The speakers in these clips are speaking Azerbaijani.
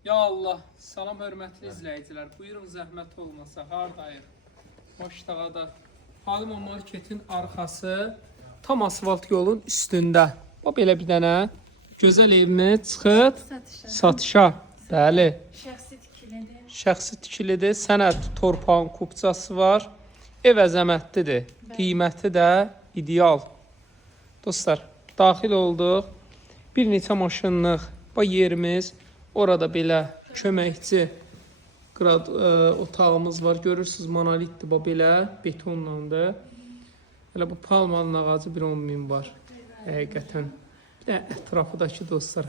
Ya Allah, salam hörmətli izləyicilər. Buyurun zəhmət olmasa, hardayıq? Hoşdağada. Halima marketin arxası tam asfalt yolun üstündə. Bax belə bir dənə gözəl evimiz çıxıb satışa. Bəli. Şəxsi tikilidir. Sənəd torpağın kupçası var. Ev əzəmətlidir. Qiyməti də ideal. Dostlar, daxil olduq. Bir neçə maşınlıq yerimiz. Orada belə köməkçi otağımız var. Görürsünüz, monolitdir, belə betonlandı. Elə bu palmanın ağacı 10.000 var. Həqiqətən. Bir də ətrafıdakı dostlar,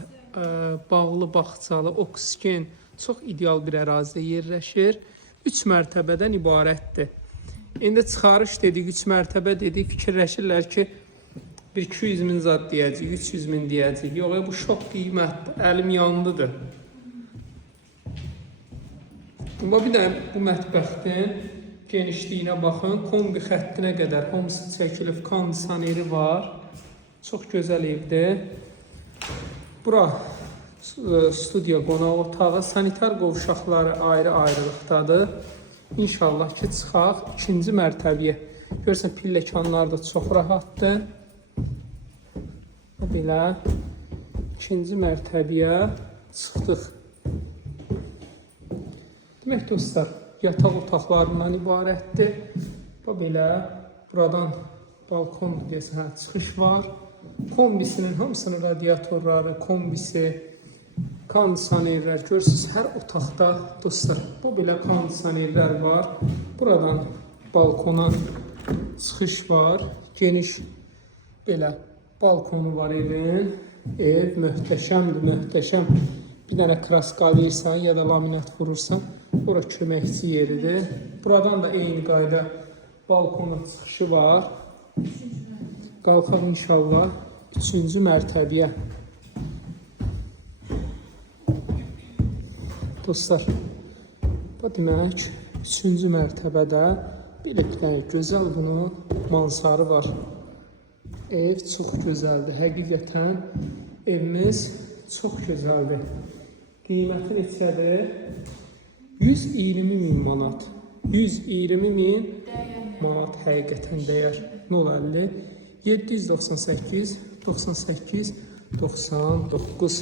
bağlı, bağçalı, oksigen, çox ideal bir ərazidə yerləşir. 3 mərtəbədən ibarətdir. İndi çıxarış dedik, 3 mərtəbə dedik, fikirləşirlər ki, 200 min zad deyəcək, 300 min deyəcək. Yox, bu şok qiymətdir, əlim yanlıdır. Bir də bu mətbəxtin genişliyinə baxın, kombi xəttinə qədər hamısı çəkilib, kondisioneri var. Çox gözəl evdir. Bura studiya, qonaq otağı, sanitar qovşaqları ayrı-ayrılıqdadır. İnşallah ki, çıxaq 2-ci mərtəbəyə. Görürsən, pilləkanlar da çox rahatdır. Belə 2-ci mərtəbəyə çıxdıq. Demək dostlar, yataq otaqlarından ibarətdir. Belə buradan balkon deyəsən, çıxış var. Kombisinin hamısının radiatorları, kombisi, kondisionerlər. Görürsünüz, hər otaqda dostlar, belə kondisionerlər var. Buradan balkona çıxış var. Geniş belə balkonu var evin. Ev möhtəşəmdir, möhtəşəm. Bir dənə kraska verirsən ya da laminat vurursan, ora köməkçi yeridir. Buradan da eyni qayda balkona çıxışı var. Qalxaq inşallah 3-cü mərtəbəyə. Dostlar, demək 3-cü mərtəbədə belə bir dənə gözəl bunun mansarı var. Ev çox gözəldir. Həqiqətən evimiz çox gözəldir. Qiyməti neçədir? 120 min manat. 120 min manat həqiqətən dəyər. 050 798 98 99